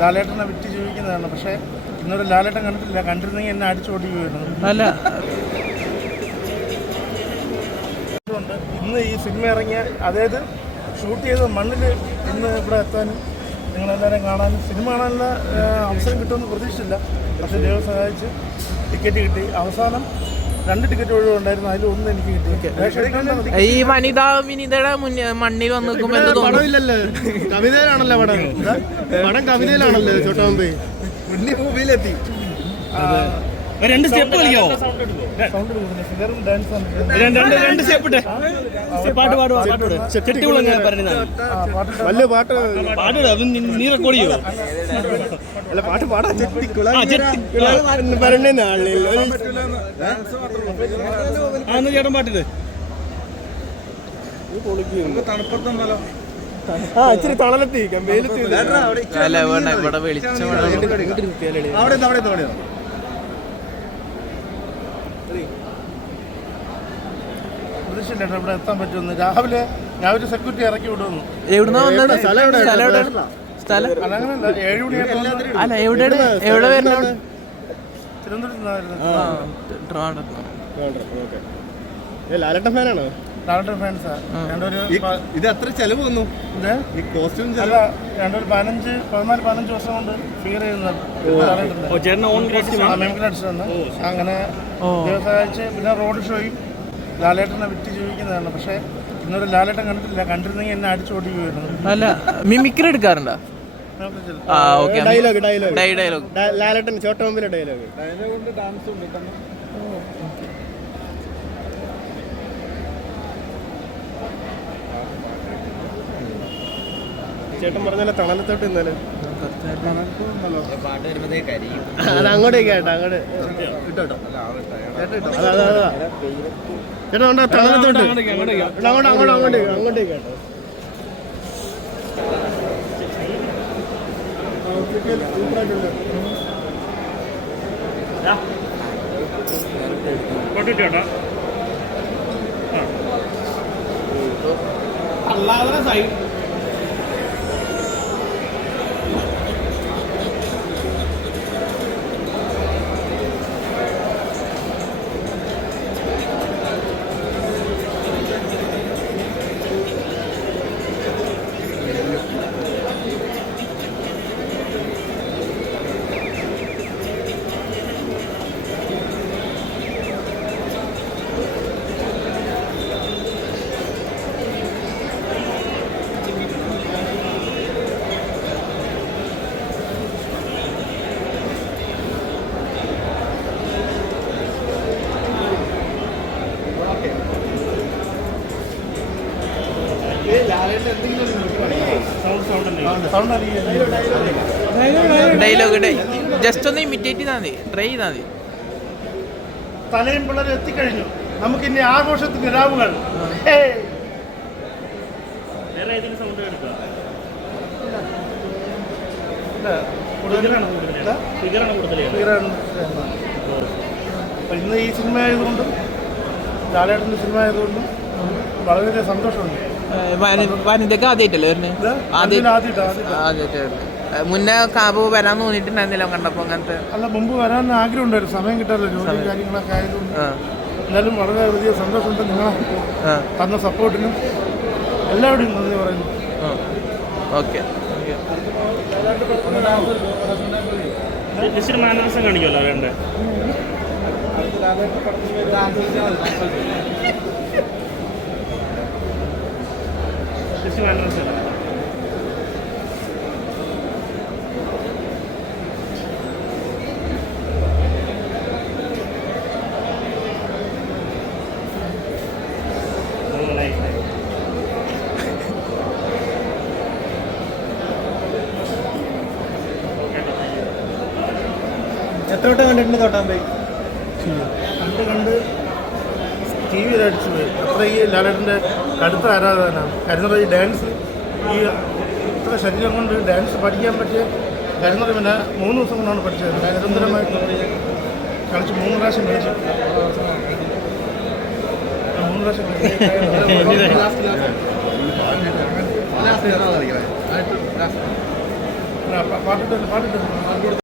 ലാലേട്ടനെ വിറ്റ് ജീവിക്കുന്നതാണ്. പക്ഷേ ഇന്നൊരു ലാലേട്ടൻ കണ്ടിട്ടില്ല. കണ്ടിരുന്നെങ്കിൽ എന്നെ അടിച്ചോടിക്കുമായിരുന്നു അല്ല. ഇന്ന് ഈ സിനിമ ഇറങ്ങിയ അതായത് ഷൂട്ട് ചെയ്ത മണ്ണിൽ ഇന്ന് ഇവിടെ എത്താനും നിങ്ങളെല്ലാവരെയും കാണാനും സിനിമ കാണാനുള്ള അവസരം കിട്ടുമെന്ന് പ്രതീക്ഷിച്ചില്ല. പക്ഷേ ദൈവം സഹായിച്ച് ടിക്കറ്റ് കിട്ടി. അവസാനം രണ്ട് ടിക്കറ്റ് ഒഴിവുണ്ടായിരുന്നു അതിൽ ഒന്ന് എനിക്ക് കിട്ടി. ഈ വനിതാ വിനിതയുടെ മണ്ണിൽ വന്ന് നിൽക്കുമ്പോ എന്ത് തോന്നുന്നു പടമില്ലല്ലോ. കവിതയിലാണല്ലോ പടം. പടം കവിതയിലാണല്ലോ ചോട്ടാമ്പേ ഉണ്ണി ഭൂമിയിലെത്തി ആ, രണ്ട് സ്റ്റെപ്പ് കളിക്കാവോ. രണ്ട് രണ്ട് രണ്ട് സ്റ്റെപ്പ് ഇട്ടെ പാട്ട് പാട് പാട്ട് പറഞ്ഞതാണ് ആ, പാട്ട് വല്ല പാട്ട്. അത് നീ- റെക്കോർഡ് ചെയ്യോ? അല്ല പാട്ട് പാടാ പറഞ്ഞ നാളിൽ ചേട്ടൻ പാട്ടിട്ട് ആ ഇച്ചിരി തണലെത്തി വെയിലെത്തി അല്ല വേണ്ട ഇവിടെ വെളിച്ചം വേണം. അവിടെ അവിടെ അവിടെ പ്രതീക്ഷിച്ചില്ല ഇവിടെ എത്താൻ പറ്റുമെന്ന്. രാവിലെ ഞാൻ ഒരു സെക്യൂരിറ്റി ഇറക്കി വിടുന്നു. എവിടുന്നാ വന്നത്? സ്ഥലം എവിടെ? സ്ഥലം എവിടെയാണ്? സ്ഥലം. അതങ്ങനെയല്ല ഏഴ് മണിയാകുമ്പോൾ അല്ല എവിടെയാണ് എവിടെ വരുന്നത്? തിരുവനന്തപുരത്ത് നിന്നായിരുന്നു. ആ ട്രിവാൻഡ്രം. ലാലട്ടൻ ഫാനാണോ? ലാലേട്ടൻ ഫാൻസാ. രണ്ടൊരു പ- ഇത് എത്ര ചെലവ് വന്നു? ഇത്? ഈ കോസ്റ്റ്യൂം അല്ല രണ്ടൊരു പതിനഞ്ച് പതിനാല് പതിനഞ്ച് വർഷം കൊണ്ട് അങ്ങനെ ദിവസം പിന്നെ റോഡ് ഷോയും ലാലേട്ടനെ വിറ്റ് ജീവിക്കുന്നതാണ്. പക്ഷേ ഇന്നൊരു ലാലേട്ടൻ കണ്ടിട്ടില്ല. കണ്ടിരുന്നെങ്കിൽ എന്നെ അടിച്ചോടിക്കുമായിരുന്നു അല്ല മിമിക്രി എടുക്കാറുണ്ടോ? ഡയലോഗ് ഡയലോഗ് ഡയലോഗ് ഡയലോഗ് ചോട്ടോമ്പിലെ ഡയലോഗ് ഡയലോഗ് ഉണ്ട് ഡാൻസ് ഉണ്ട് ചേട്ടൻ പറഞ്ഞാലേ തണലത്തോട്ട് ഇന്നലെ. അത് അങ്ങോട്ടേക്ക് കേട്ടോ അങ്ങോട്ട് ഇട്ടോ അതാ അതാ അതാ ചേട്ടാ ഉണ്ട്. എടാ, അങ്ങോട്ട് അങ്ങോട്ട് അങ്ങോട്ടേക്ക് അങ്ങോട്ടേക്ക് കേട്ടോ കൊണ്ടിട്ടോ അല്ലാതെ സൈഡ് ഡയലോഗ് ജസ്റ്റ് ഒന്ന് ഇമിറ്റേറ്റ് ചെയ്താൽ മതി ട്രൈ ചെയ്താൽ മതി തലയും പിള്ളേരും എത്തിക്കഴിഞ്ഞു നമുക്ക് ഇനി ആഘോഷത്തിന് രാവുകൾ ഇന്ന് ഈ സിനിമ ആയതുകൊണ്ടും ലാലേട്ടന്റെ സിനിമ ആയതുകൊണ്ടും വളരെയധികം സന്തോഷമുണ്ട് വനിതക്ക് ആദ്യമായിട്ടല്ലേ വരുന്നത് ഇത് ആദ്യം ആദ്യമായിട്ട് ആദ്യമായിട്ട് ആദ്യമായിട്ട് മുന്നേ കാബ് വരാൻ തോന്നിയിട്ടുണ്ടായിരുന്നില്ല കണ്ടപ്പോ അങ്ങനത്തെ? അല്ല മുമ്പ് വരാൻ ആഗ്രഹം ഉണ്ടായിരുന്നു. സമയം കിട്ടാറില്ല ജോലി കാര്യങ്ങളൊക്കെ ആയതുകൊണ്ട്. എന്നാലും വളരെ വലിയ സന്തോഷമുണ്ട് നിങ്ങളെ തന്ന സപ്പോർട്ടിനും എല്ലാവരുടെയും നന്ദി പറയുന്നു. ഓക്കെ. ജസ്റ്റ് മാനസം കാണിക്കുമല്ലോ വേണ്ടേ ജസ്റ്റ് മാനസം എത്ര വട്ടം കണ്ടിട്ടുണ്ട് തോട്ടാമ്പേ കണ്ട് കണ്ട് ടി വിയിൽ അടിച്ചു പോയി. അത്ര ഈ ലാലേട്ടന്റെ കടുത്ത ആരാധകനാണ്. കരുന്നറ ഈ ഡാൻസ് ഈ ഇത്ര ശരീരം കൊണ്ട് ഡാൻസ് പഠിക്കാൻ പറ്റിയ കരുന്നറ പിന്നെ മൂന്ന് ദിവസം കൊണ്ടാണ് പഠിച്ചത്. നിരന്തരമായിട്ട് കളിച്ച് മൂന്ന് പ്രാവശ്യം കളിച്ചു മൂന്ന് പ്രാവശ്യം പാട്ടിട്ട് പാട്ടിട്ട്.